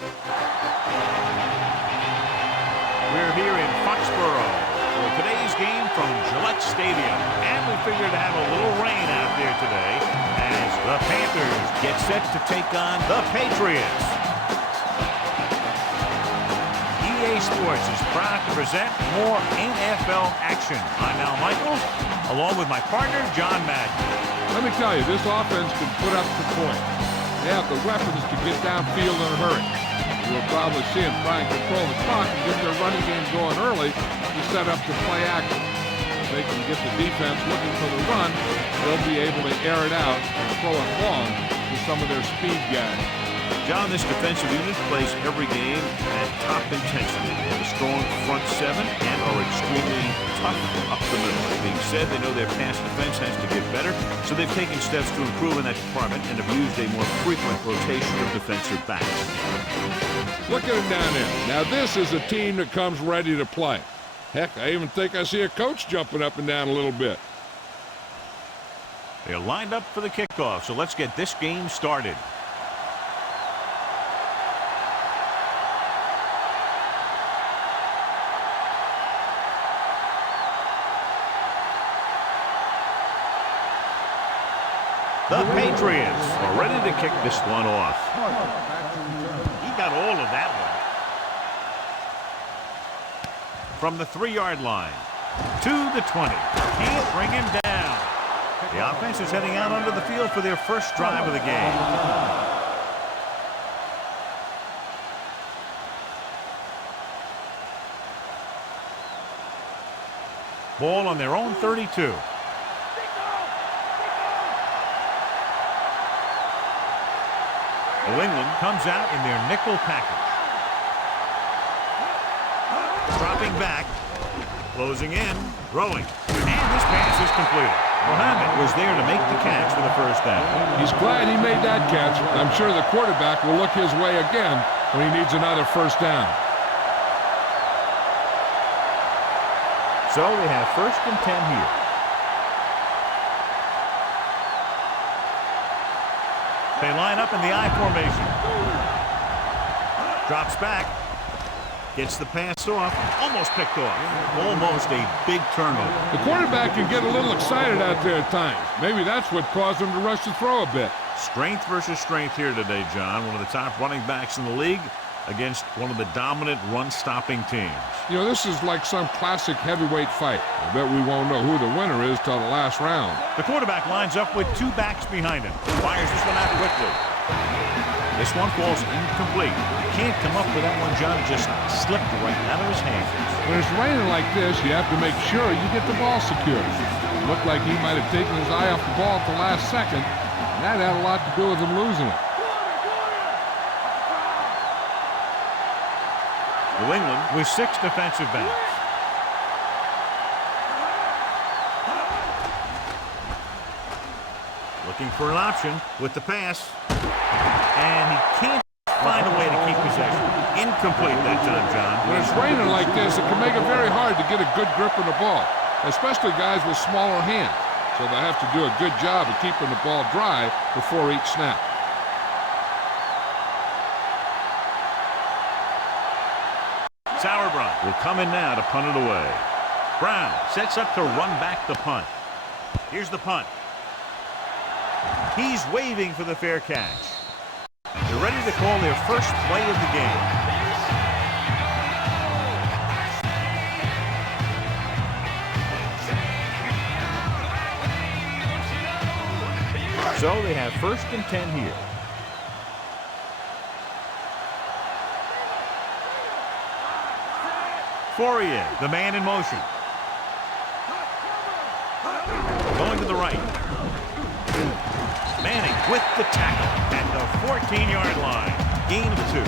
We're here in Foxborough for today's game from Gillette Stadium. And we figured to have a little rain out there today as the Panthers get set to take on the Patriots. EA Sports is proud to present more NFL action. I'm Al Michaels, along with my partner, John Madden. Let me tell you, this offense can put up the point. They have the weapons to get downfield in a hurry. You'll probably see them try and control the clock and get their running game going early to set up the play action. If they can get the defense looking for the run, they'll be able to air it out and throw it long to some of their speed guys. John, this defensive unit plays every game at top intensity. They have a strong front seven and are extremely tough up the middle. That being said, they know their pass defense has to get better, so they've taken steps to improve in that department and have used a more frequent rotation of defensive backs. Look at him down there. Now this is a team that comes ready to play. Heck, I even think I see a coach jumping up and down a little bit. They're lined up for the kickoff, so let's get this game started. The Patriots are ready to kick this one off. He got all of that one. From the 3-yard line to the 20. Can't bring him down. The offense is heading out onto the field for their first drive of the game. Ball on their own 32. New England comes out in their nickel package. Dropping back, closing in, throwing, and this pass is completed. Mohammed was there to make the catch for the first down. He's glad he made that catch. I'm sure the quarterback will look his way again when he needs another first down. So they have 1st and 10 here. They line up in the I formation. Drops back. Gets the pass off. Almost picked off. Almost a big turnover. The quarterback can get a little excited out there at times. Maybe that's what caused him to rush the throw a bit. Strength versus strength here today, John. One of the top running backs in the league against one of the dominant run-stopping teams. You know, this is like some classic heavyweight fight. I bet we won't know who the winner is till the last round. The quarterback lines up with 2 backs behind him. Fires this one out quickly. This one falls incomplete. Can't come up with that one, John. It just slipped right out of his hands. When it's raining like this, you have to make sure you get the ball secured. It looked like he might have taken his eye off the ball at the last second. And that had a lot to do with him losing it. New England with 6 defensive backs. Looking for an option with the pass. And he can't find a way to keep possession. Incomplete that time, John. When it's raining like this, it can make it very hard to get a good grip on the ball, especially guys with smaller hands. So they have to do a good job of keeping the ball dry before each snap. Sauerbrunn will come in now to punt it away. Brown sets up to run back the punt. Here's the punt. He's waving for the fair catch. They're ready to call their first play of the game. So they have 1st and 10 here. Fourier, the man in motion. Going to the right. Manning with the tackle at the 14-yard line. Gain of 2.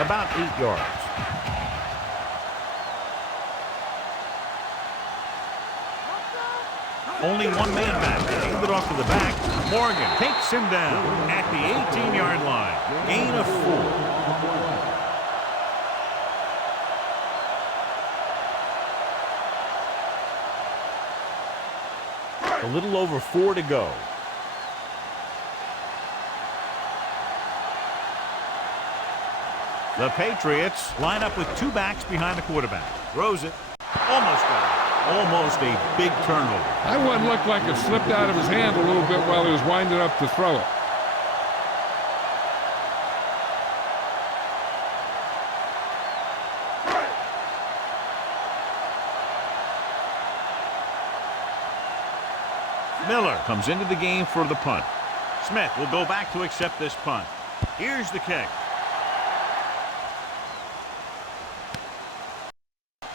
About 8 yards. Only one man back. Hand it off to the back. Morgan takes him down at the 18-yard line. Gain of 4. A little over 4 to go. The Patriots line up with 2 backs behind the quarterback. Throws it. Almost got it. Almost a big turnover. That one looked like it slipped out of his hand a little bit while he was winding up to throw it. Miller comes into the game for the punt. Smith will go back to accept this punt. Here's the kick.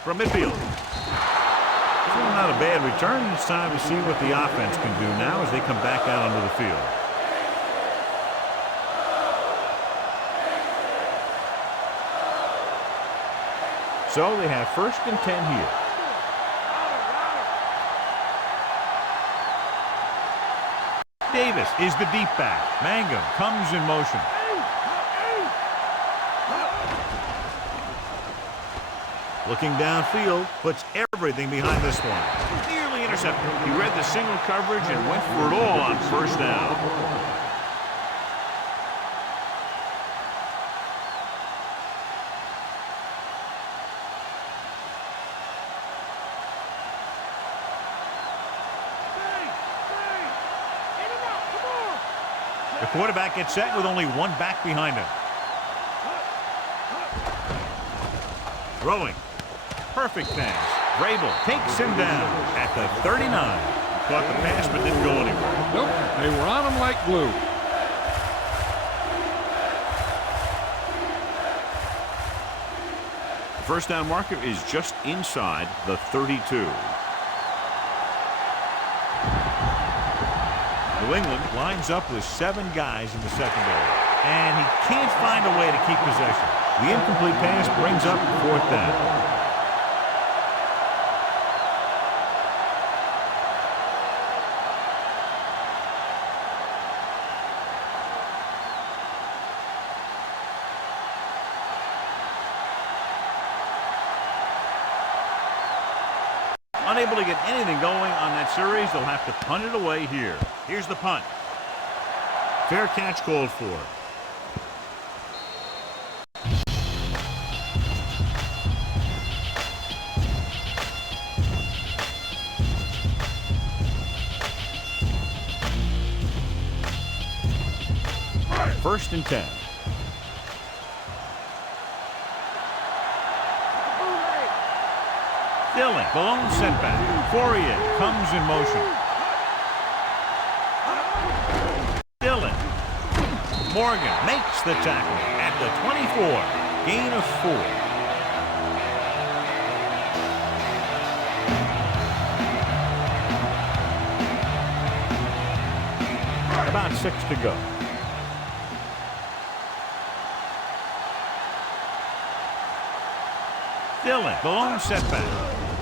From midfield. Still not a bad return. It's time to see what the offense can do now as they come back out onto the field. So they have 1st and 10 here. Davis is the deep back. Mangum comes in motion. Looking downfield, puts everything behind this one. Nearly intercepted. He read the single coverage and went for it all on 1st down. The quarterback gets set with only 1 back behind him. Throwing. Perfect pass. Vrabel takes him down at the 39. Caught the pass but didn't go anywhere. Nope, they were on him like glue. The 1st down marker is just inside the 32. New England lines up with 7 guys in the secondary, and he can't find a way to keep possession. The incomplete pass brings up 4th down. Unable to get anything going on that series, they'll have to punt it away here. Here's the punt. Fair catch called for. First and 10. Dillon, the lone setback. Fourier comes in motion. Dillon. Morgan makes the tackle at the 24. Gain of 4. About 6 to go. Dillon, the lone setback.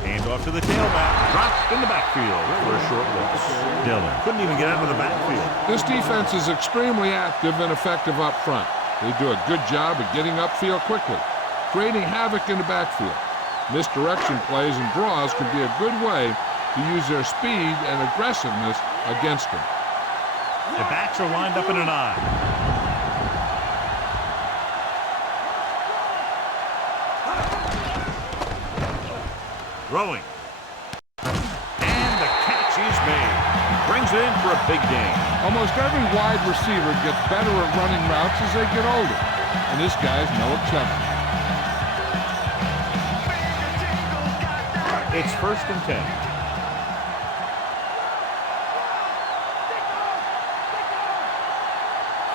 Hands off to the tailback. Dropped in the backfield for a short loss. Dillon couldn't even get out of the backfield. This defense is extremely active and effective up front. They do a good job of getting upfield quickly, creating havoc in the backfield. Misdirection plays and draws can be a good way to use their speed and aggressiveness against them. The backs are lined up in an eye. Throwing. And the catch is made. Brings it in for a big gain. Almost every wide receiver gets better at running routes as they get older. And this guy's no exception. It's 1st and 10.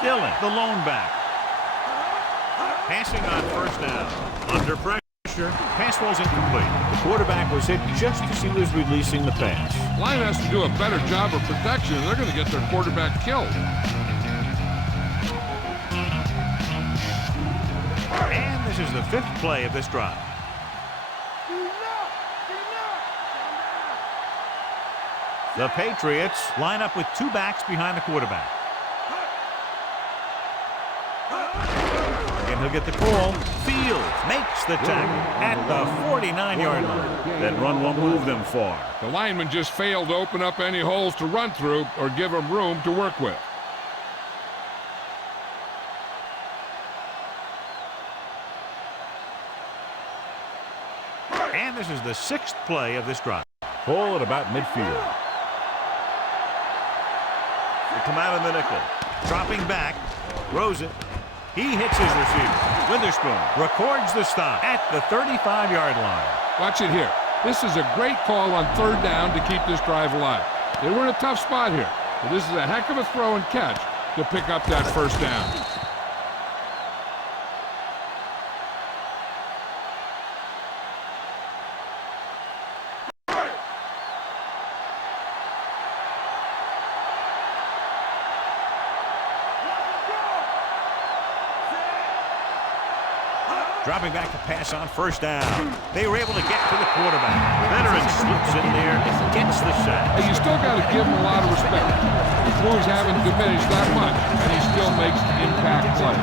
Dillon, the lone back. Passing on 1st down. Under pressure. Pass ball's incomplete. The quarterback was hit just as he was releasing the pass. Line has to do a better job of protection, or they're going to get their quarterback killed. And this is the 5th play of this drive. The Patriots line up with 2 backs behind the quarterback. and he'll get the call. Fields makes the tackle at the 49-yard line. That run won't move them far. The lineman just failed to open up any holes to run through or give him room to work with. And this is the 6th play of this drive. Ball at about midfield. They come out in the nickel. Dropping back. Throws it. He hits his receiver. Witherspoon records the stop at the 35-yard line. Watch it here. This is a great call on 3rd down to keep this drive alive. They were in a tough spot here, but this is a heck of a throw and catch to pick up that 1st down. Dropping back to pass on 1st down. They were able to get to the quarterback. Veteran slips in there and gets the sack. Hey, you still got to give him a lot of respect. His moves haven't diminished that much, and he still makes impact plays.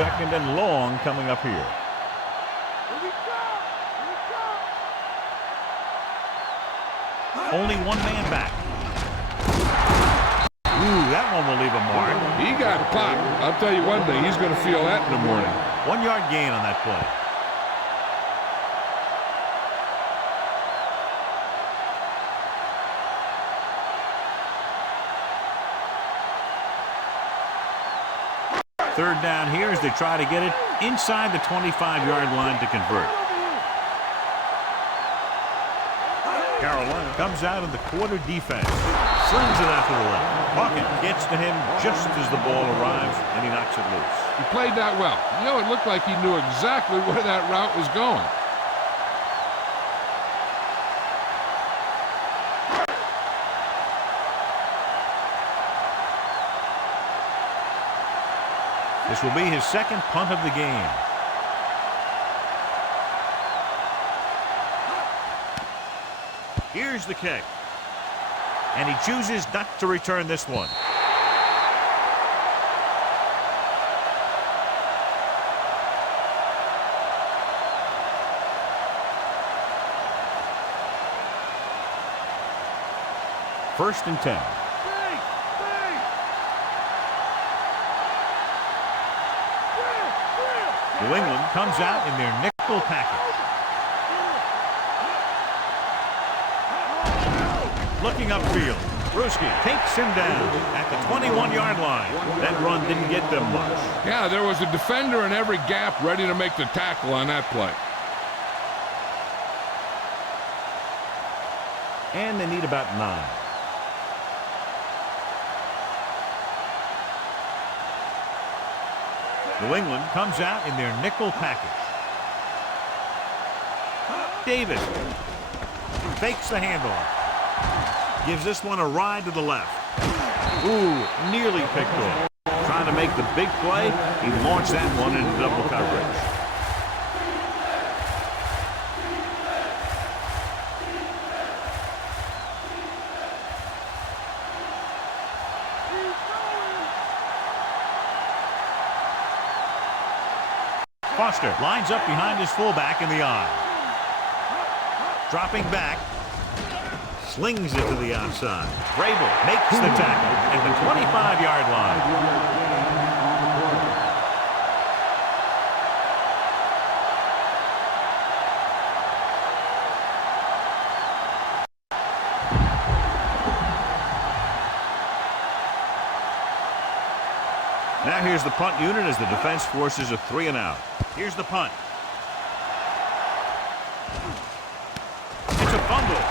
2nd and long coming up here. Only one man back. Ooh, that one will leave a mark. He got caught. I'll tell you one thing, he's going to feel that in the morning. 1-yard gain on that play. Third down here as they try to get it inside the 25-yard line to convert. Carolina comes out of the quarter defense. Slings it out to the left. Hawkins gets to him just as the ball arrives, and he knocks it loose. He played that well. You know, it looked like he knew exactly where that route was going. This will be his 2nd punt of the game. Here's the kick. And he chooses not to return this one. First and 10. New England comes out in their nickel package. Looking upfield. Bruschi takes him down at the 21-yard line. That run didn't get them much. Yeah, there was a defender in every gap ready to make the tackle on that play. And they need about 9. New England comes out in their nickel package. Davis fakes the handoff. Gives this one a ride to the left. Ooh, nearly picked off. Trying to make the big play. He launched that one into double coverage. Foster lines up behind his fullback in the eye. Dropping back. Slings it to the outside. Vrabel makes the tackle at the 25-yard line. Now here's the punt unit as the defense forces a 3-and-out. Here's the punt. It's a fumble.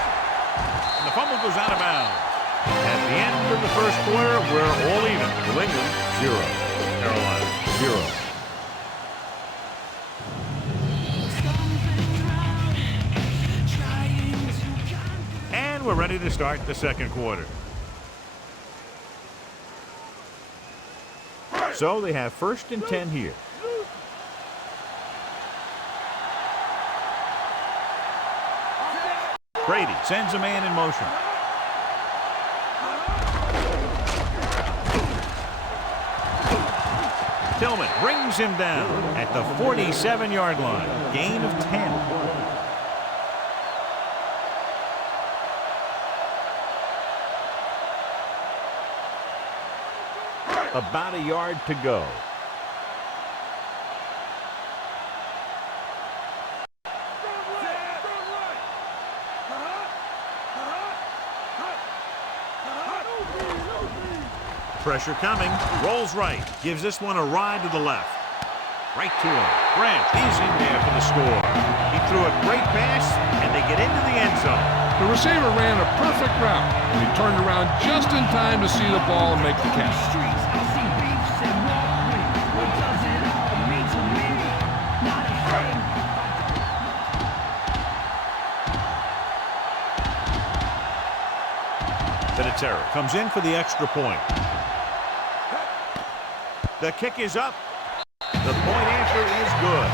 And the fumble goes out of bounds. At the end of the first quarter, we're all even. New England, 0. Carolina, 0. And we're ready to start the second quarter. So they have 1st and 10 here. Brady sends a man in motion. Tillman brings him down at the 47-yard line. Gain of 10. About a yard to go. Pressure coming. Rolls right. Gives this one a ride to the left. Right to him. Grant, he's in there for the score. He threw a great pass, and they get into the end zone. The receiver ran a perfect route, and he turned around just in time to see the ball and make the catch. Vinatieri comes in for the extra point. The kick is up. The point answer is good.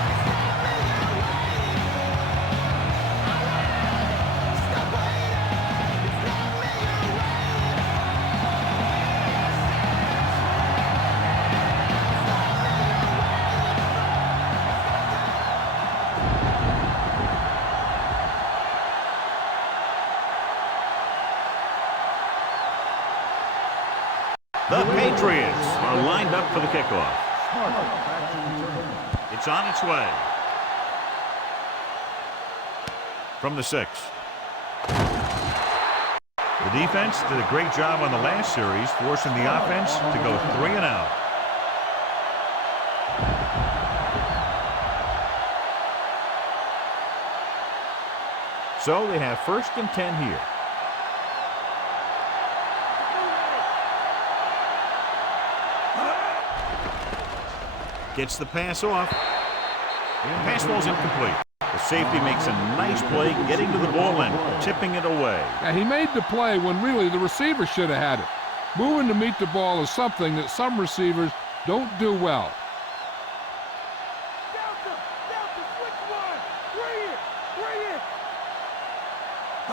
The Patriots are lined up for the kickoff. It's on its way. From the 6. The defense did a great job on the last series, forcing the offense to go 3 and out. So they have 1st and 10 here. Gets the pass off. Pass ball's incomplete. The safety makes a nice play getting to the ball and tipping it away. Yeah, he made the play when really the receiver should have had it. Moving to meet the ball is something that some receivers don't do well.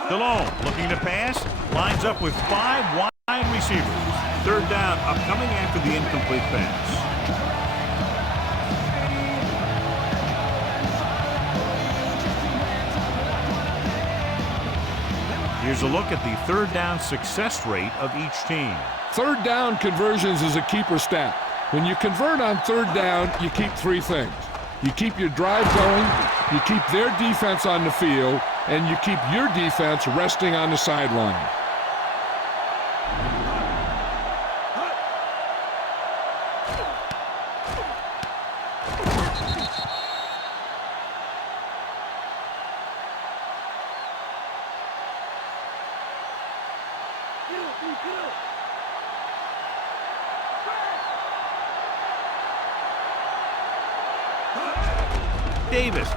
DeLone looking to pass. Lines up with 5 wide receivers. 3rd down upcoming after the incomplete pass. Here's a look at the 3rd down success rate of each team. 3rd down conversions is a keeper stat. When you convert on 3rd down, you keep 3 things. You keep your drive going, you keep their defense on the field, and you keep your defense resting on the sideline. Davis.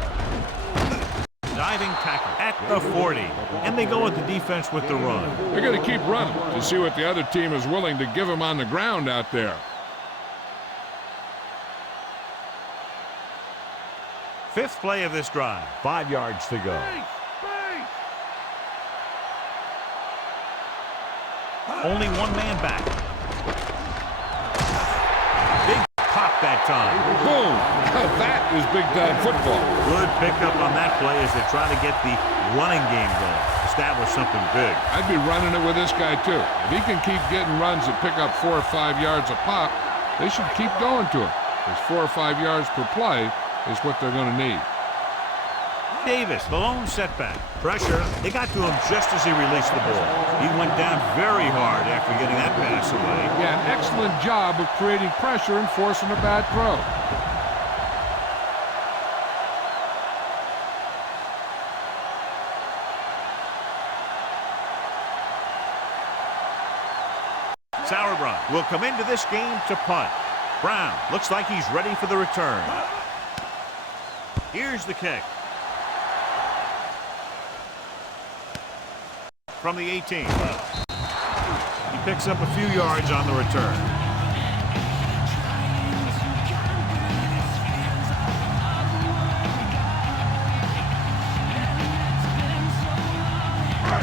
Diving tackle at the 40. And they go with the defense with the run. They're going to keep running to see what the other team is willing to give them on the ground out there. 5th play of this drive. 5 yards to go. Only 1 man back. Big pop that time. Boom! That is big-time football. Good pickup on that play as they try to get the running game going. Establish something big. I'd be running it with this guy, too. If he can keep getting runs that pick up 4 or 5 yards a pop, they should keep going to him. Because 4 or 5 yards per play is what they're going to need. Davis, the lone setback. Pressure. They got to him just as he released the ball. He went down very hard after getting that pass away. Yeah, an excellent job of creating pressure and forcing a bad throw. Sauerbrunn will come into this game to punt. Brown looks like he's ready for the return. Here's the kick. From the 18. He picks up a few yards on the return.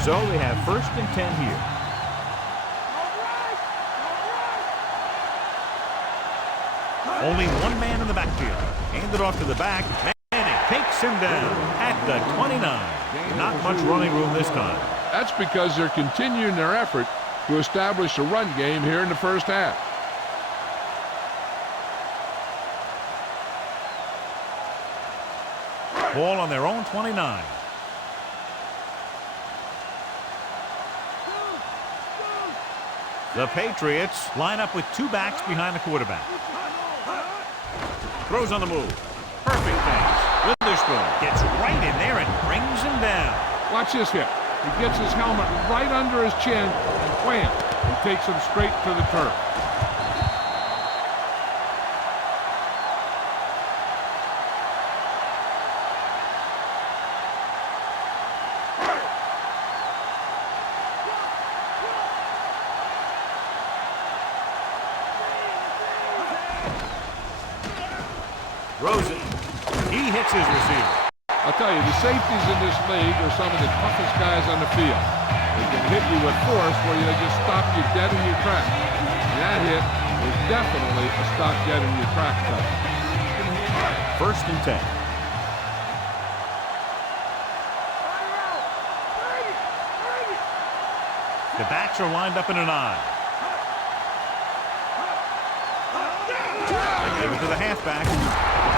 So they have 1st and 10 here. Only one man in the backfield. Handed off to the back. Manning takes him down at the 29. Not much running room this time. That's because they're continuing their effort to establish a run game here in the first half. Ball on their own 29. The Patriots line up with two backs behind the quarterback. Throws on the move. Perfect pass. Witherspoon gets right in there and brings him down. Watch this hit. He gets his helmet right under his chin and wham, he takes him straight to the turf. Rosen, he hits his receiver. I'll tell you, the safeties in this league are some of the toughest guys on the field. They can hit you with force where they just stop you dead in your tracks. And that hit was definitely a stop dead in your tracks touch. First and 10. The backs are lined up in an eye. They give it to the halfback.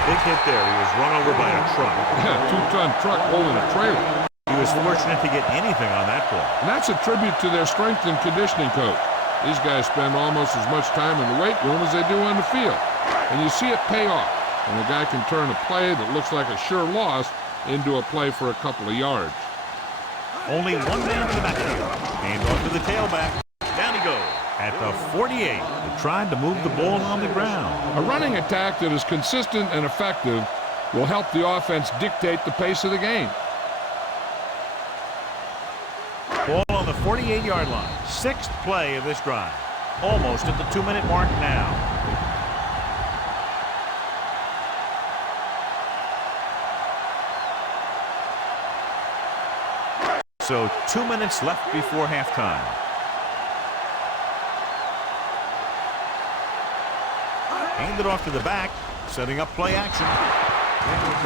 Big hit there. He was run over by a truck. Yeah, two-ton truck pulling a trailer. He was fortunate to get anything on that play. And that's a tribute to their strength and conditioning coach. These guys spend almost as much time in the weight room as they do on the field. And you see it pay off when a guy can turn a play that looks like a sure loss into a play for a couple of yards. Only one man in the backfield. Hand off to the tailback. Down he goes. At the 48, they tried to move the ball on the ground. A running attack that is consistent and effective will help the offense dictate the pace of the game. Ball on the 48-yard line. Sixth play of this drive. Almost at the 2-minute mark now. So 2 minutes left before halftime. Handed off to the back, setting up play action.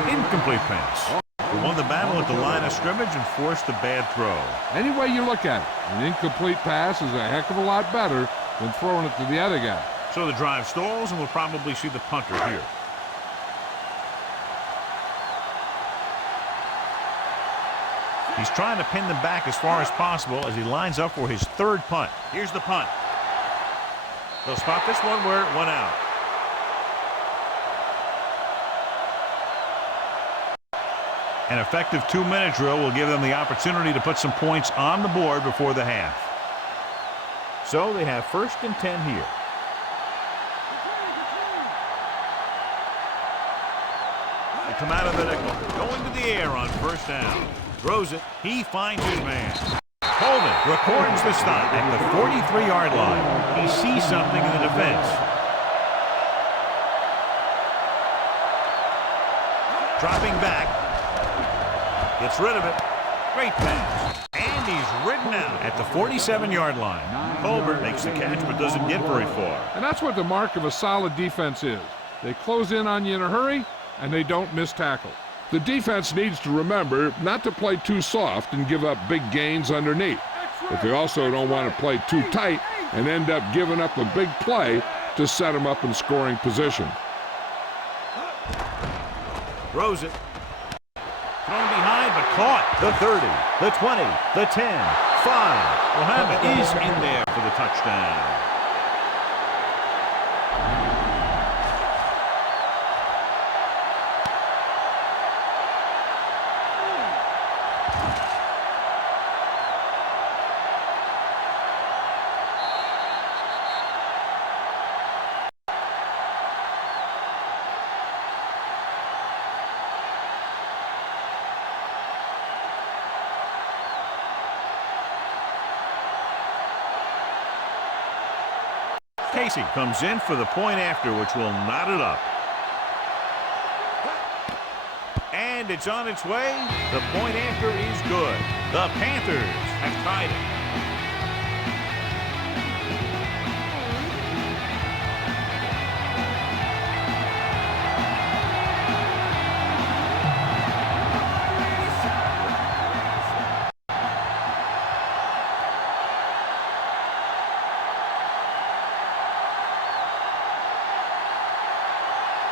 Incomplete pass. He won the battle at the line of scrimmage and forced a bad throw. Any way you look at it, an incomplete pass is a heck of a lot better than throwing it to the other guy. So the drive stalls, and we'll probably see the punter here. He's trying to pin them back as far as possible as he lines up for his third punt. Here's the punt. They'll spot this one where it went out. An effective 2-minute drill will give them the opportunity to put some points on the board before the half. So they have first and 10 here. They come out of the nickel, going to the air on first down. Throws it. He finds his man. Coleman records the stop at the 43-yard line. He sees something in the defense. Dropping back. Gets rid of it. Great pass. And he's ridden out at the 47-yard line. Colbert makes the catch but doesn't get very far. And that's what the mark of a solid defense is. They close in on you in a hurry, and they don't miss tackle. The defense needs to remember not to play too soft and give up big gains underneath. But they also don't want to play too tight and end up giving up a big play to set them up in scoring position. Throws it. Thrown behind, but caught. The 30, the 20, the 10, 5. Muhammad is in there for the touchdown. Casey comes in for the point after, which will knot it up. And it's on its way. The point after is good. The Panthers have tied it.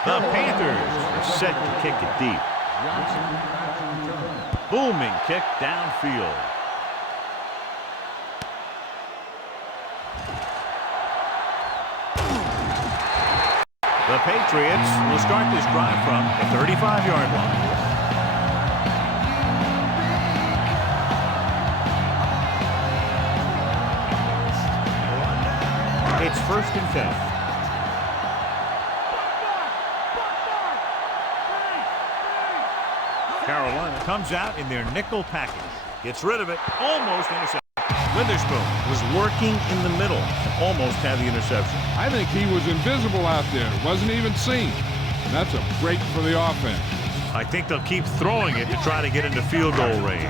The Panthers are set to kick it deep. Booming kick downfield. The Patriots will start this drive from the 35-yard line. It's 1st and 10. Carolina comes out in their nickel package. Gets rid of it. Almost intercepted. Witherspoon was working in the middle and almost had the interception. I think he was invisible out there. Wasn't even seen. And that's a break for the offense. I think they'll keep throwing it to try to get into field goal range.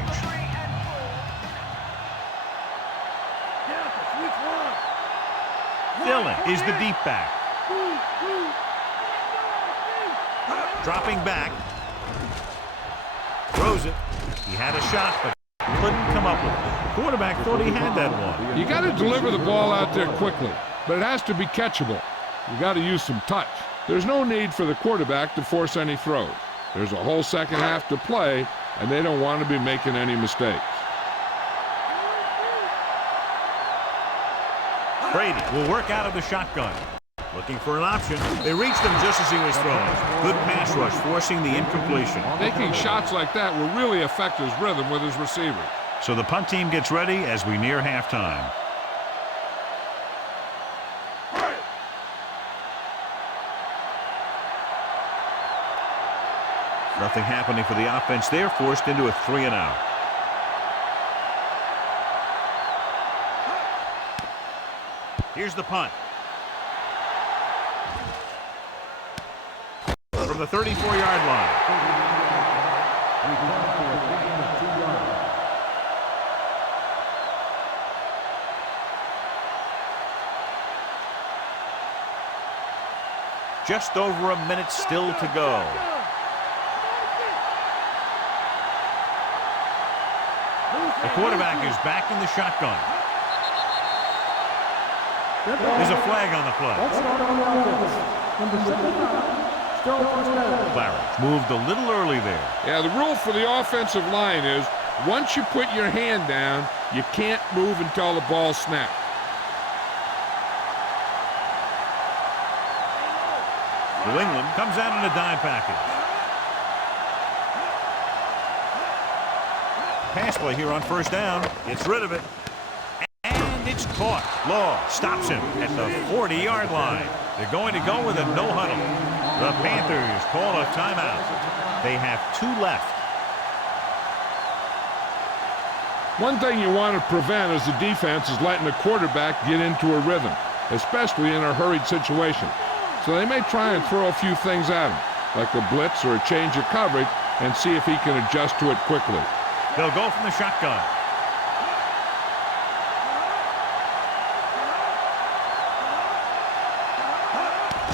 Dillon is the deep back. Dropping back. Throws it. He had a shot, but couldn't come up with it. The quarterback thought he had that one. You got to deliver the ball out there quickly, but it has to be catchable. You got to use some touch. There's no need for the quarterback to force any throws. There's a whole second half to play, and they don't want to be making any mistakes. Brady will work out of the shotgun. Looking for an option. They reached him just as he was throwing. Good pass rush, forcing the incompletion. Taking shots like that will really affect his rhythm with his receiver. So the punt team gets ready as we near halftime. Nothing happening for the offense. They're forced into a 3-and-out. Here's the punt. From the 34-yard line. Just over a minute still to go. The quarterback is back in the shotgun. There's a flag on the play. Clarence moved a little early there. Yeah, the rule for the offensive line is once you put your hand down, you can't move until the ball snaps. New England comes out in a dime package. Pass play here on 1st down. Gets rid of it. And it's caught. Law stops him at the 40-yard line. They're going to go with a no huddle. The Panthers call a timeout. They have 2 left. One thing you want to prevent as a defense is letting the quarterback get into a rhythm, especially in a hurried situation. So they may try and throw a few things at him, like a blitz or a change of coverage, and see if he can adjust to it quickly. They'll go from the shotgun.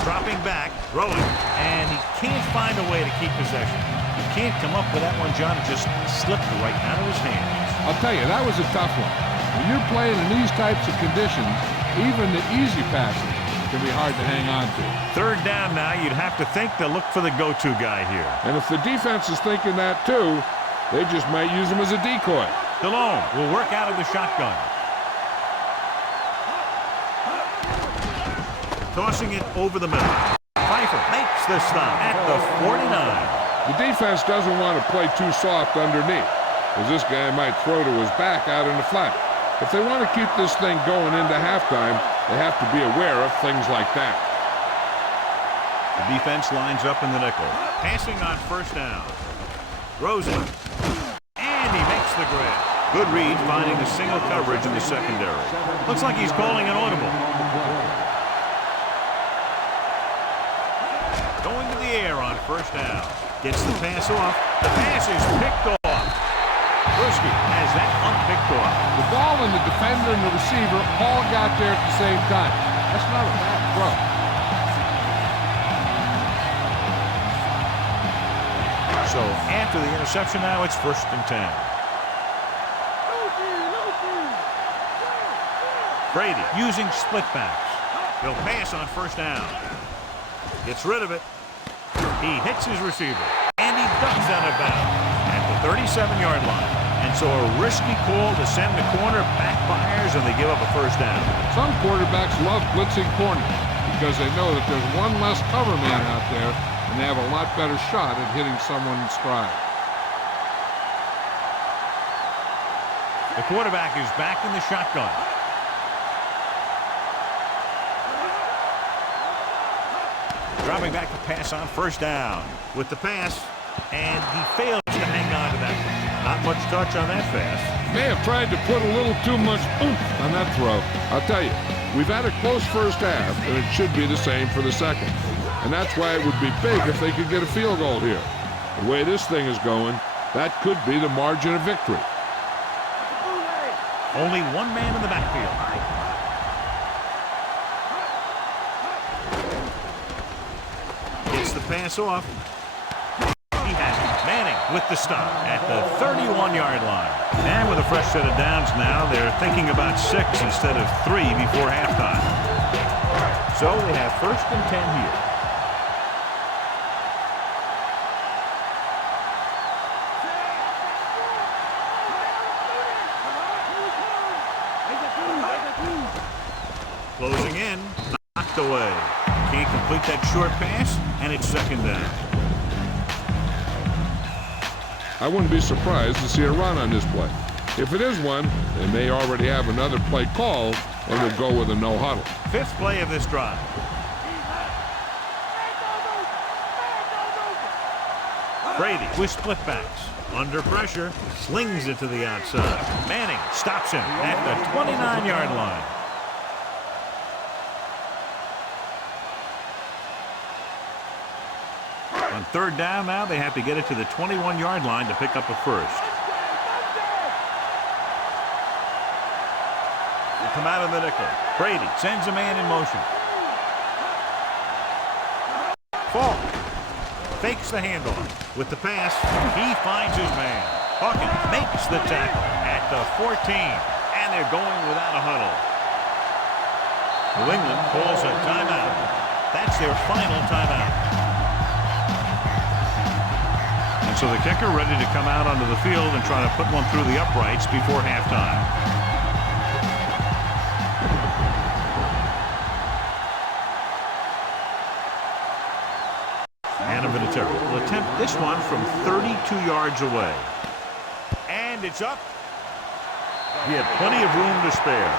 Dropping back, throwing, and he can't find a way to keep possession. He can't come up with that one, John. It just slipped right out of his hands. I'll tell you, that was a tough one. When you're playing in these types of conditions, even the easy passes can be hard to hang on to. 3rd down now. You'd have to think they'll look for the go-to guy here. And if the defense is thinking that too, they just might use him as a decoy. Delhomme will work out of the shotgun. Tossing it over the middle. Pfeiffer makes the stop at the 49. The defense doesn't want to play too soft underneath, as this guy might throw to his back out in the flat. If they want to keep this thing going into halftime, they have to be aware of things like that. The defense lines up in the nickel. Passing on 1st down. Throws it. And he makes the grab. Good read, finding the single coverage in the secondary. Looks like he's calling an audible. Going to the air on 1st down. Gets the pass off. The pass is picked off. Bruschi has that one picked off. The ball and the defender and the receiver all got there at the same time. That's not a bad throw. So after the interception now, it's 1st and 10. Brady using split backs. He'll pass on 1st down. Gets rid of it. He hits his receiver, and he ducks out of bounds at the 37-yard line. And so a risky call to send the corner backfires, and they give up a first down. Some quarterbacks love blitzing corners because they know that there's one less cover man out there, and they have a lot better shot at hitting someone in stride. The quarterback is back in the shotgun. Dropping back to pass on first down with the pass, and he fails to hang on to that one. Not much touch on that pass. May have tried to put a little too much oomph on that throw. I'll tell you, we've had a close first half, and it should be the same for the second. And that's why it would be big if they could get a field goal here. The way this thing is going, that could be the margin of victory. Only one man in the backfield. Gets the pass off. He has it. Manning with the stop at the 31-yard line. And with a fresh set of downs now, they're thinking about 6 instead of 3 before halftime. So they have first and 10 here. Closing in, knocked away. Can't complete that short pass, and it's second down. I wouldn't be surprised to see a run on this play. If it is one, they may already have another play called, and will go with a no huddle. Fifth play of this drive. Brady with split backs. Under pressure, slings it to the outside. Manning stops him at the 29-yard line. On third down now, they have to get it to the 21-yard line to pick up a first. They come out of the nickel. Brady sends a man in motion. Fall. Fakes the handoff. With the pass, he finds his man. Hawkins makes the tackle at the 14, and they're going without a huddle. New England calls a timeout. That's their final timeout. So the kicker ready to come out onto the field and try to put one through the uprights before halftime. Adam Vinatieri will attempt this one from 32 yards away. And it's up. He had plenty of room to spare.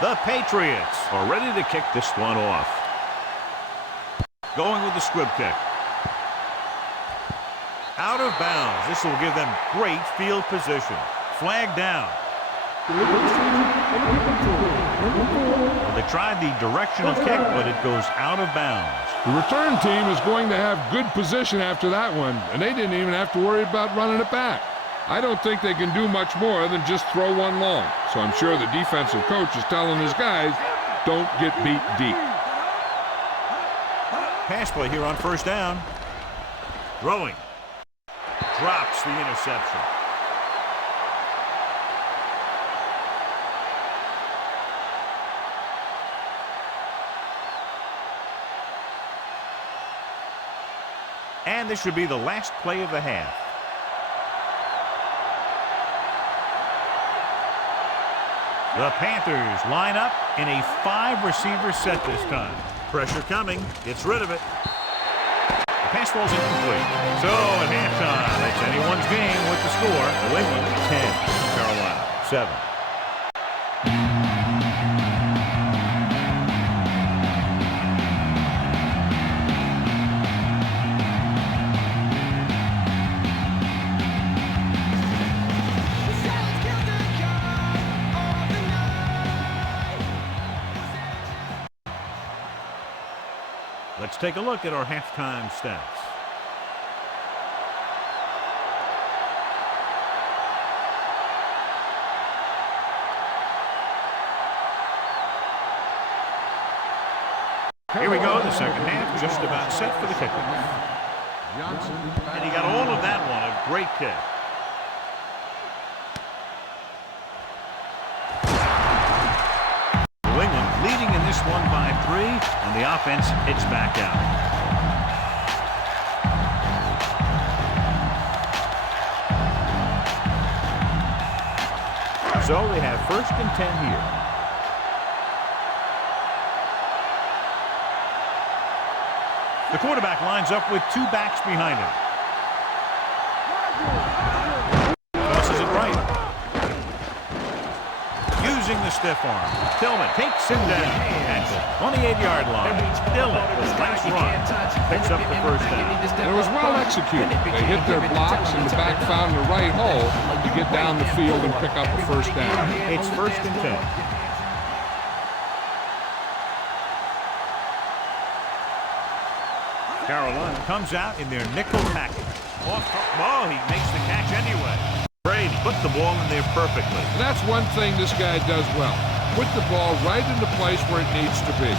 The Patriots are ready to kick this one off. Going with the squib kick. Out of bounds. This will give them great field position. Flag down. Well, they tried the directional kick, but it goes out of bounds. The return team is going to have good position after that one, and they didn't even have to worry about running it back. I don't think they can do much more than just throw one long. So I'm sure the defensive coach is telling his guys, don't get beat deep. Pass play here on first down. Throwing. Drops the interception. And this should be the last play of the half. The Panthers line up in a 5-receiver set this time. Pressure coming. Gets rid of it. The pass falls incomplete. So at halftime, it's anyone's game with the score. New England 10, Carolina 7. Let's take a look at our halftime stats. Here we go. The second half just about set for the kickoff. And he got all of that one. A great kick. New England leading in this one by 3, and the offense hits back out. So they have 1st and 10 here. The quarterback lines up with 2 backs behind him. Tosses it right. Using the stiff arm. Tillman takes him down at the 28-yard line. Dillon with a nice run. Picks up the first down. It was well executed. They hit their blocks, and the back found the right hole to get down the field and pick up the first down. It's 1st and 10. Carolina comes out in their nickel package. Oh, he makes the catch anyway. Brady put the ball in there perfectly. That's one thing this guy does well. Put the ball right in the place where it needs to be.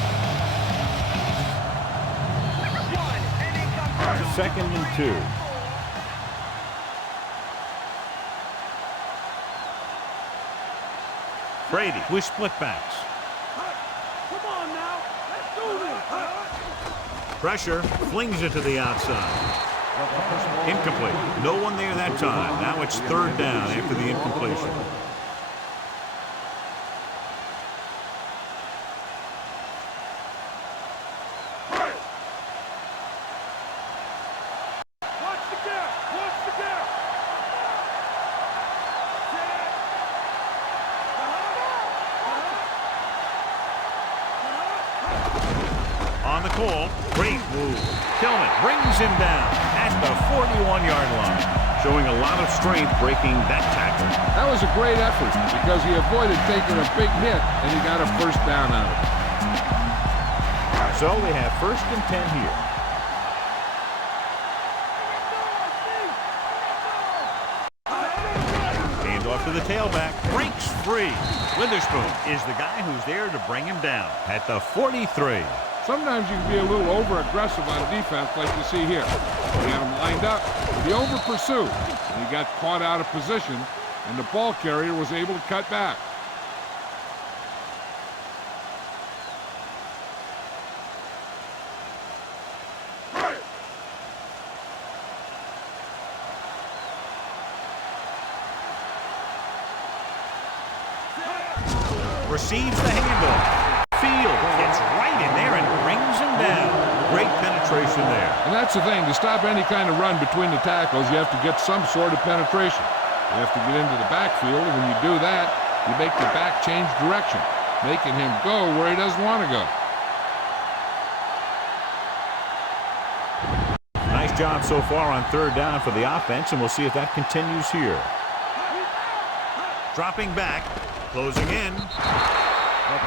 2nd and 2. Brady with split backs. Come on now, let's do this. Pressure, flings it to the outside. Incomplete. No one there that time. Now it's 3rd down after the incompletion. Watch the gap, watch the gap. On the call, great move. Tillman brings him down at the 41-yard line, showing a lot of strength breaking that tackle. That was a great effort because he avoided taking a big hit, and he got a first down out of it. So they have 1st and 10 here. Hand off to the tailback, breaks free. Witherspoon is the guy who's there to bring him down at the 43. Sometimes you can be a little over-aggressive on defense like you see here. He had him lined up, but he over-pursued, and he got caught out of position, and the ball carrier was able to cut back. Receives the handoff. Field gets right in there and brings him down. Great penetration there. And that's the thing. To stop any kind of run between the tackles, you have to get some sort of penetration. You have to get into the backfield, and when you do that, you make the back change direction, making him go where he doesn't want to go. Nice job so far on 3rd down for the offense, and we'll see if that continues here. Dropping back, closing in.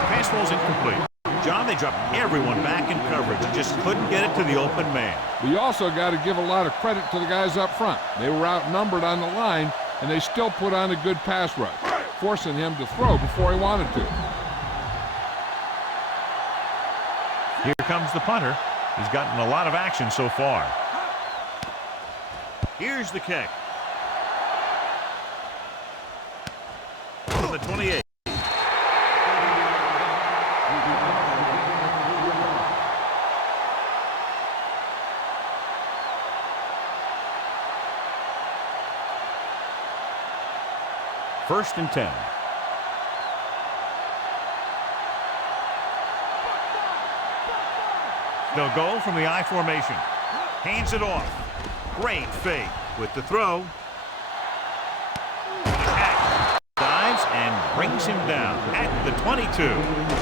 Pass ball's incomplete. John, they dropped everyone back in coverage and just couldn't get it to the open man. But you also got to give a lot of credit to the guys up front. They were outnumbered on the line, and they still put on a good pass rush, forcing him to throw before he wanted to. Here comes the punter. He's gotten a lot of action so far. Here's the kick. From the 28. First and 10. They'll go from the I formation. Hands it off. Great fake with the throw. Dives and brings him down at the 22.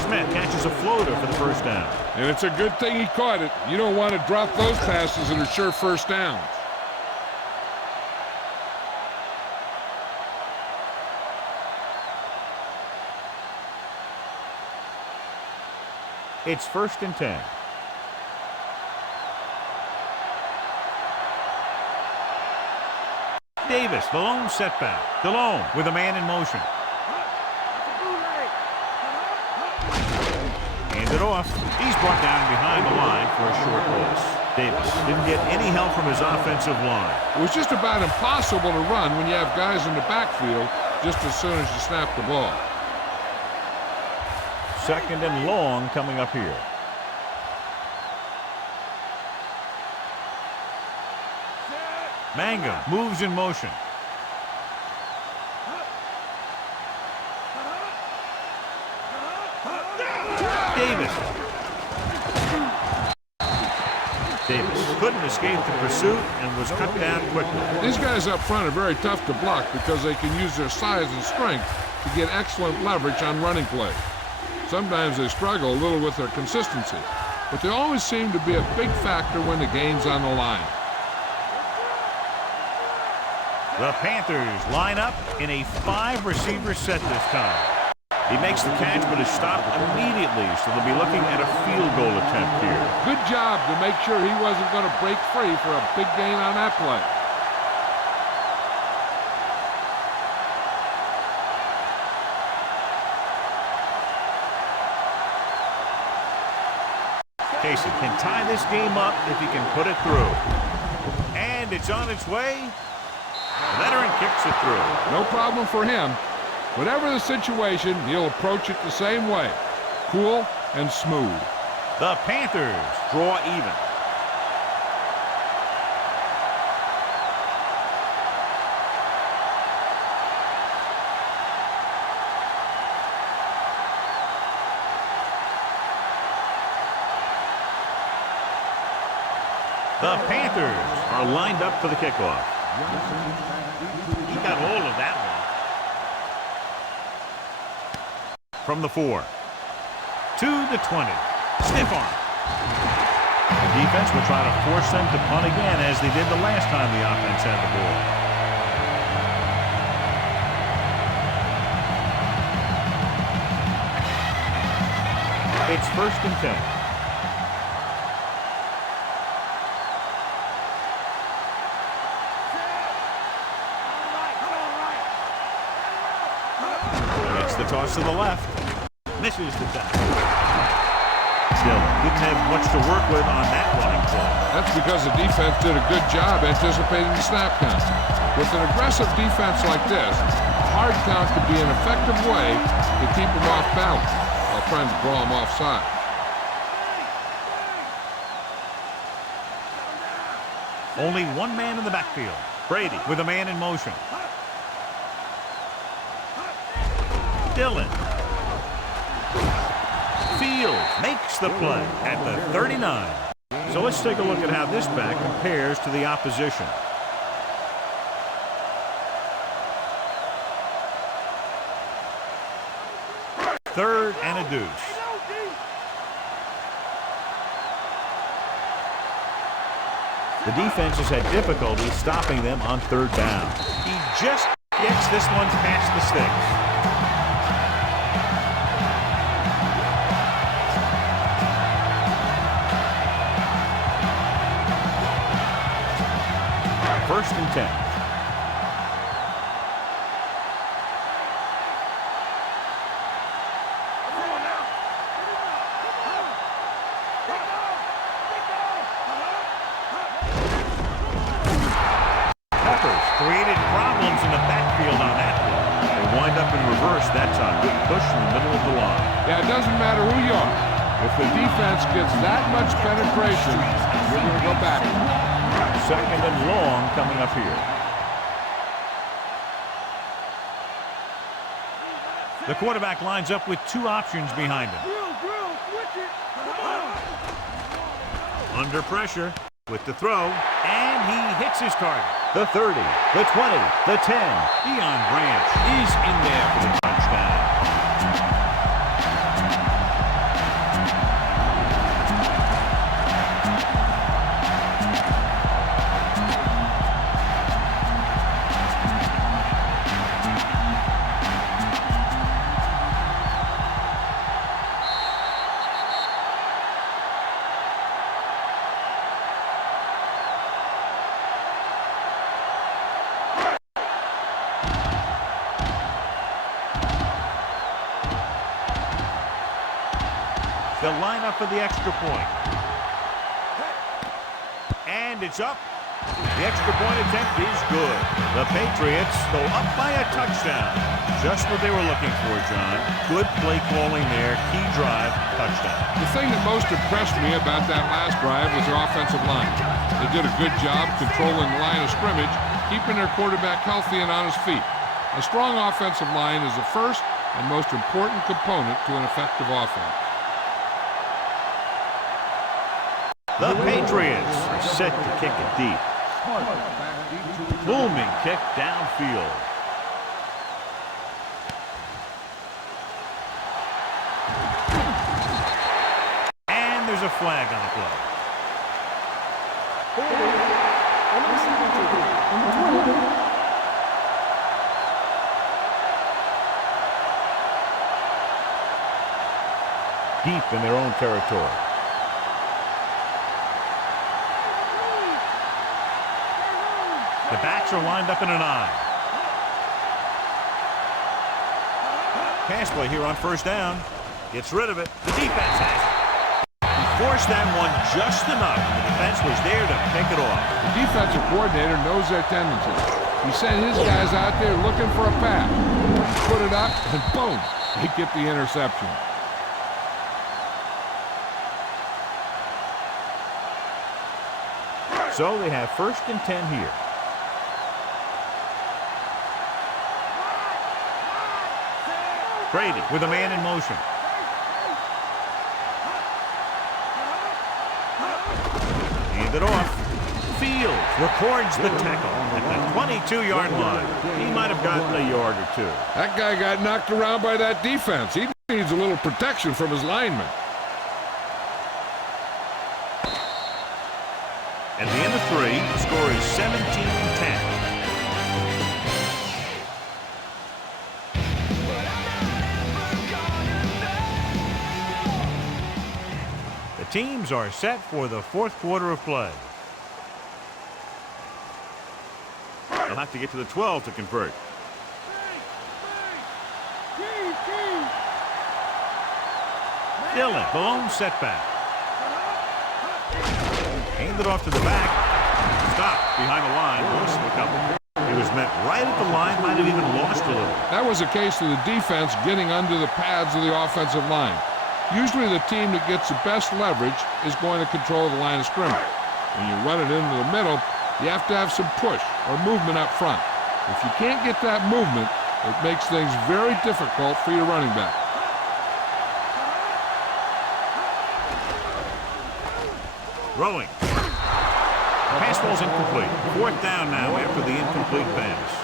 Smith catches a floater for the first down. And it's a good thing he caught it. You don't want to drop those passes that are sure first downs. It's first and 10. Davis, the lone setback. DeLone with a man in motion. Hands it off. He's brought down behind the line for a short loss. Davis didn't get any help from his offensive line. It was just about impossible to run when you have guys in the backfield just as soon as you snap the ball. 2nd and long coming up here. Mangum moves in motion. Davis couldn't escape the pursuit and was cut down quickly. These guys up front are very tough to block because they can use their size and strength to get excellent leverage on running plays. Sometimes they struggle a little with their consistency, but they always seem to be a big factor when the game's on the line. The Panthers line up in a 5-receiver set this time. He makes the catch, but is stopped immediately, so they'll be looking at a field goal attempt here. Good job to make sure he wasn't going to break free for a big gain on that play. Casey can tie this game up if he can put it through. And it's on its way. The veteran kicks it through. No problem for him. Whatever the situation, he'll approach it the same way. Cool and smooth. The Panthers draw even. The Panthers are lined up for the kickoff. He got hold of that one. From the 4 to the 20. Stiff arm. The defense will try to force them to punt again as they did the last time the offense had the ball. It's 1st and 10. The toss to the left. Misses the tackle. Still didn't have much to work with on that running play. That's because the defense did a good job anticipating the snap count. With an aggressive defense like this, a hard count could be an effective way to keep them off balance while trying to draw them offside. Only one man in the backfield. Brady with a man in motion. Dillon. Fields makes the play at the 39. So let's take a look at how this back compares to the opposition. Third and a deuce. The defense has had difficulty stopping them on 3rd down. He just gets this one past the sticks. First and 10. Peppers created problems in the backfield on that one. They wind up in reverse. That's a good push in the middle of the line. Yeah, it doesn't matter who you are. If the defense gets that much penetration, you're going to go back. 2nd and long coming up here. The quarterback lines up with 2 options behind him. Under pressure with the throw, and he hits his target. The 30, the 20, the 10. Deion Branch is in there for the touchdown. They'll line up for the extra point. And it's up. The extra point attempt is good. The Patriots go up by a touchdown. Just what they were looking for, John. Good play calling there. Key drive, touchdown. The thing that most impressed me about that last drive was the offensive line. They did a good job controlling the line of scrimmage, keeping their quarterback healthy and on his feet. A strong offensive line is the first and most important component to an effective offense. The Patriots are set to kick it deep. Booming kick downfield. And there's a flag on the play. Deep in their own territory. The backs are lined up in an eye. Pass play here on first down. Gets rid of it. The defense has it. He forced that one just enough. The defense was there to pick it off. The defensive coordinator knows their tendencies. He sent his guys out there looking for a pass. He put it up, and boom, they get the interception. So they have 1st and 10 here. Brady with a man in motion. Hand it off. Fields records the tackle at the 22-yard line. He might have gotten a yard or two. That guy got knocked around by that defense. He needs a little protection from his linemen. At the end of 3, the score is 17-10. The teams are set for the 4th quarter of play. They'll have to get to the 12 to convert. Dillon, the lone setback. Handed off to the back. Stopped behind the line. Lost a couple. He was met right at the line. Might have even lost a little. That was a case of the defense getting under the pads of the offensive line. Usually the team that gets the best leverage is going to control the line of scrimmage. When you run it into the middle, you have to have some push or movement up front. If you can't get that movement, it makes things very difficult for your running back. Throwing. Pass ball's incomplete. 4th down now after the incomplete pass.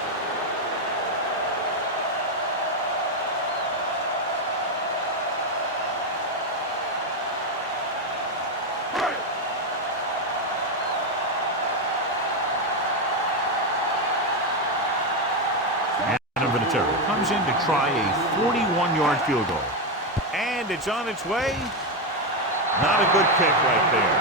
Comes in to try a 41-yard field goal. And it's on its way. Not a good kick right there.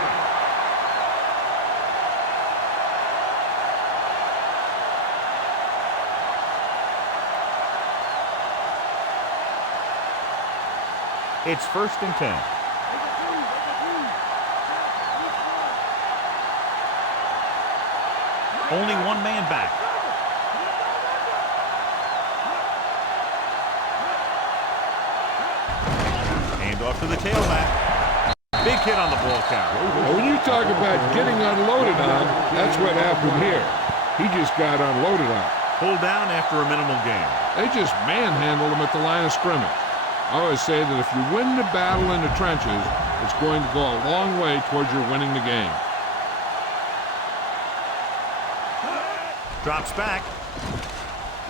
It's 1st and 10. Only one man back. Off to the tailback. Big hit on the ball carrier. When you talk about getting unloaded on, that's what happened here. He just got unloaded on. Pulled down after a minimal gain. They just manhandled him at the line of scrimmage. I always say that if you win the battle in the trenches, it's going to go a long way towards your winning the game. Drops back.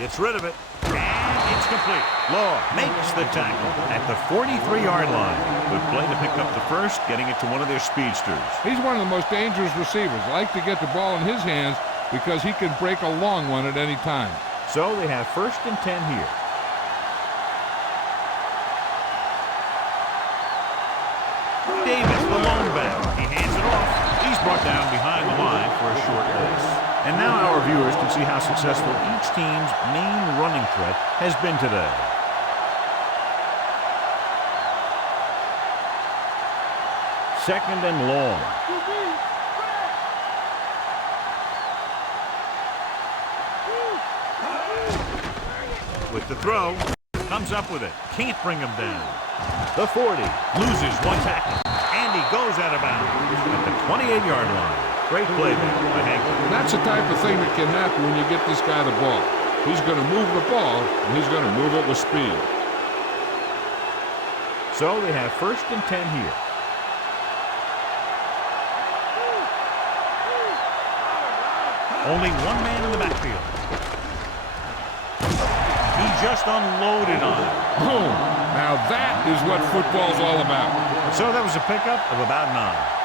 Gets rid of it. And it's complete. Law makes the tackle at the 43-yard line. Good play to pick up the first, getting it to one of their speedsters. He's one of the most dangerous receivers. I like to get the ball in his hands because he can break a long one at any time. So they have 1st and 10 here. Davis, the lone back. He hands it off. He's brought down behind the line for a short pass. And now our viewers can see how successful each team's main running threat has been today. Second and long. With the throw, comes up with it. Can't bring him down. The 40 loses one tackle, and he goes out of bounds at the 28-yard line. Great play there by Hank. That's the type of thing that can happen when you get this guy the ball. He's going to move the ball, and he's going to move it with speed. So they have first and 10 here. Only one man in the backfield. He just unloaded on it. Boom! Now that is what football's all about. So that was a pickup of about 9.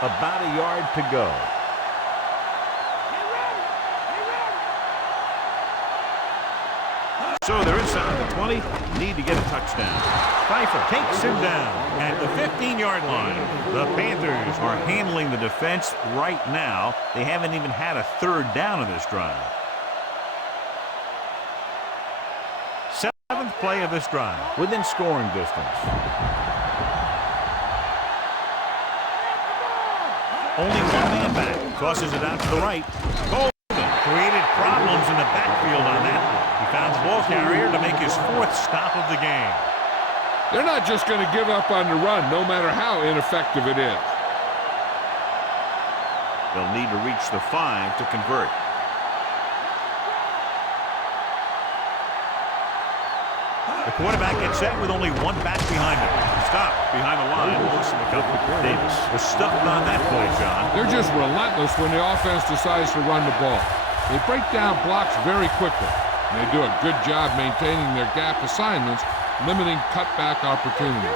About a yard to go. So they're inside the 20. Need to get a touchdown. Pfeiffer takes him down at the 15-yard line. The Panthers are handling the defense right now. They haven't even had a third down in this drive. 7th play of this drive, within scoring distance. Only one man back. Tosses it out to the right. Golden created problems in the backfield on that one. He found the ball carrier to make his 4th stop of the game. They're not just going to give up on the run, no matter how ineffective it is. They'll need to reach the 5 to convert. The quarterback gets set with only one back behind him. Stop behind the line. Davis was stuffed on that play, John. They're just relentless when the offense decides to run the ball. They break down blocks very quickly. And they do a good job maintaining their gap assignments, limiting cutback opportunity.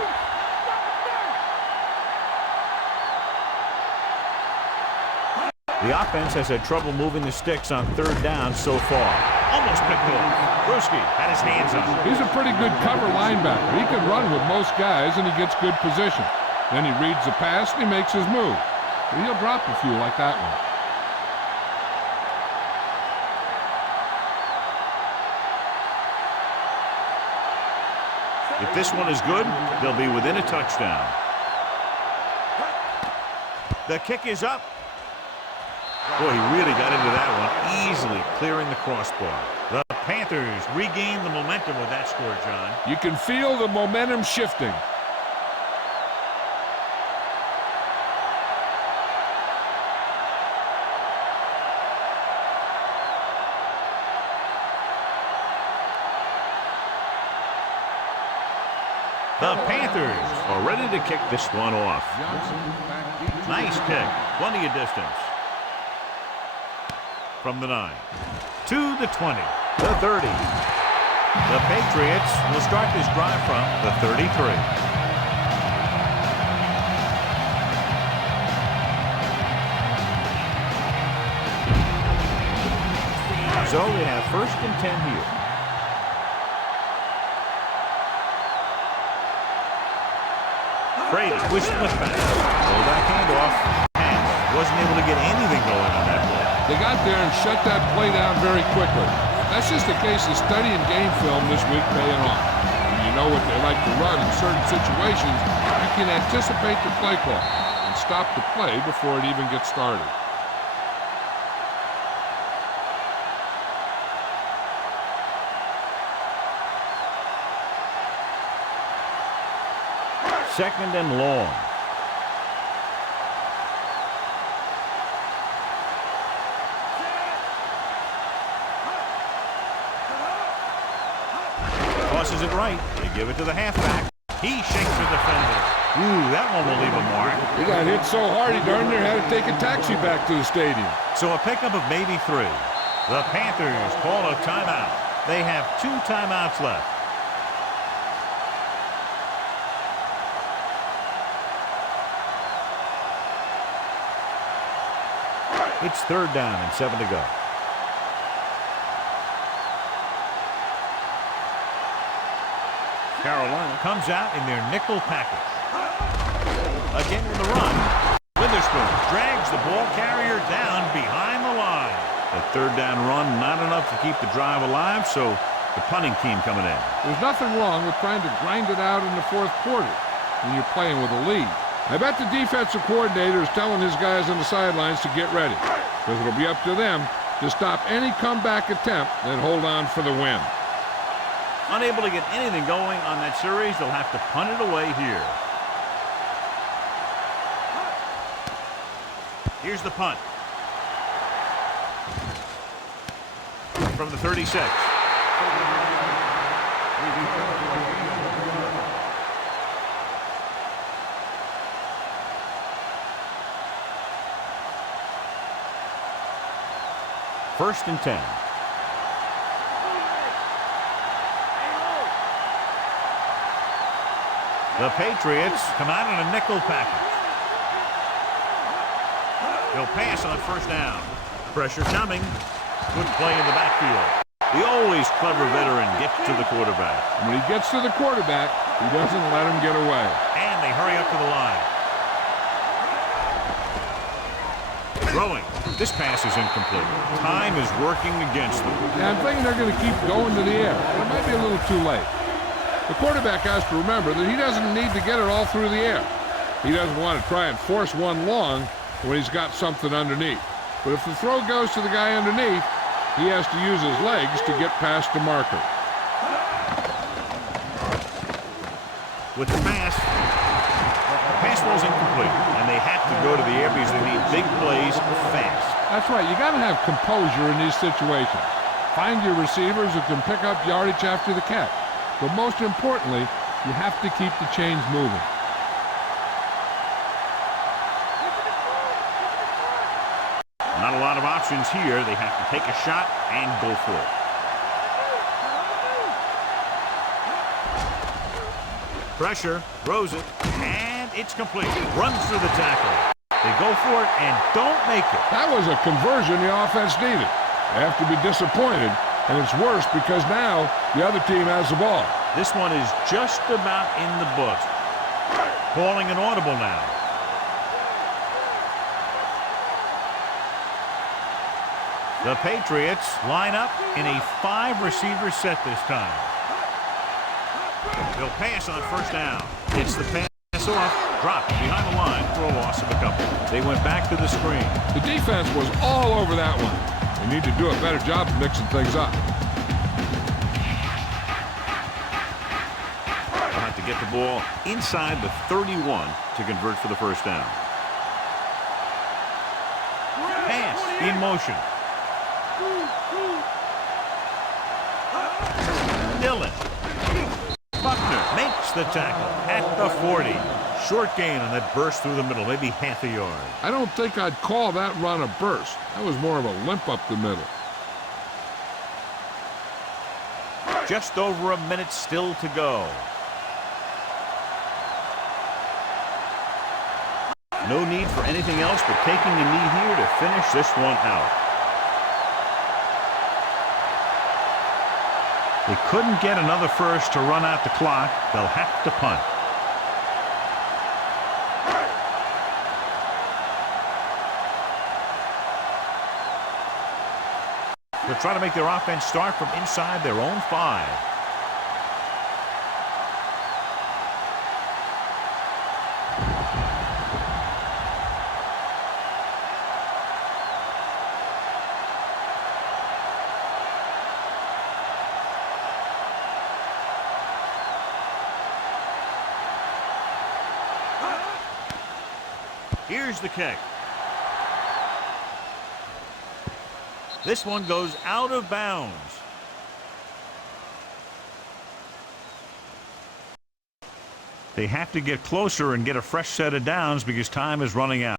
The offense has had trouble moving the sticks on 3rd down so far. Almost picked off. Bruschi had his hands on it. He's a pretty good cover linebacker. He can run with most guys, and he gets good position. Then he reads the pass, and he makes his move. But he'll drop a few like that one. If this one is good, they'll be within a touchdown. The kick is up. Boy, he really got into that one, easily clearing the crossbar. The Panthers regain the momentum with that score, John. You can feel the momentum shifting. The Panthers are ready to kick this one off. Nice kick, plenty of distance. From the 9 to the 20, the 30. The Patriots will start this drive from the 33. So they have first and 10 here. Brady with split back. Pull back handoff. And wasn't able to get anything going on that play. They got there and shut that play down very quickly. That's just a case of studying game film this week paying off. When you know what they like to run in certain situations, you can anticipate the play call and stop the play before it even gets started. Second and long. Tosses it right. They give it to the halfback. He shakes the defender. Ooh, that one will leave a mark. He got hit so hard he darn near had to take a taxi back to the stadium. So a pickup of maybe 3. The Panthers call a timeout. They have 2 timeouts left. It's 3rd down and 7 to go. Carolina comes out in their nickel package. Again with the run. Witherspoon drags the ball carrier down behind the line. The 3rd down run not enough to keep the drive alive, so The punting team coming in. There's nothing wrong with trying to grind it out in the fourth quarter when you're playing with a lead. I bet the defensive coordinator is telling his guys on the sidelines to get ready, because it'll be up to them to stop any comeback attempt and hold on for the win. Unable to get anything going on that series, they'll have to punt it away here. Here's the punt. From the 36. First and 10. The Patriots come out in a nickel package. He'll pass on first down. Pressure coming. Good play in the backfield. The always clever veteran gets to the quarterback. When he gets to the quarterback, he doesn't let him get away. And they hurry up to the line. Throwing. This pass is incomplete. Time is working against them. Yeah, I'm thinking they're going to keep going to the air, but it might be a little too late. The quarterback has to remember that he doesn't need to get it all through the air. He doesn't want to try and force one long when he's got something underneath. But if the throw goes to the guy underneath, he has to use his legs to get past the marker. With the pass ball's incomplete, and they have to go to the air because they need big plays fast. That's right. You got to have composure in these situations. Find your receivers who can pick up yardage after the catch. But most importantly, you have to keep the chains moving. Not a lot of options here. They have to take a shot and go for it. Pressure, throws it, and it's complete. Runs through the tackle. They go for it and don't make it. That was a conversion the offense needed. They have to be disappointed, and it's worse because now the other team has the ball. This one is just about in the books. Calling an audible now. The Patriots line up in a 5-receiver set this time. They'll pass on first down. It's the pass off, dropped behind the line for a loss of a couple. They went back to the screen. The defense was all over that one. They need to do a better job of mixing things up. They'll have to get the ball inside the 31 to convert for the first down. Pass in motion. Dillon. Buckner makes the tackle at the 40. Short gain on that burst through the middle, maybe half a yard. I don't think I'd call that run a burst. That was more of a limp up the middle. Just over a minute still to go. No need for anything else but taking a knee here to finish this one out. They couldn't get another first to run out the clock. They'll have to punt. They'll try to make their offense start from inside their own 5. Here's the kick. This one goes out of bounds. They have to get closer and get a fresh set of downs because time is running out.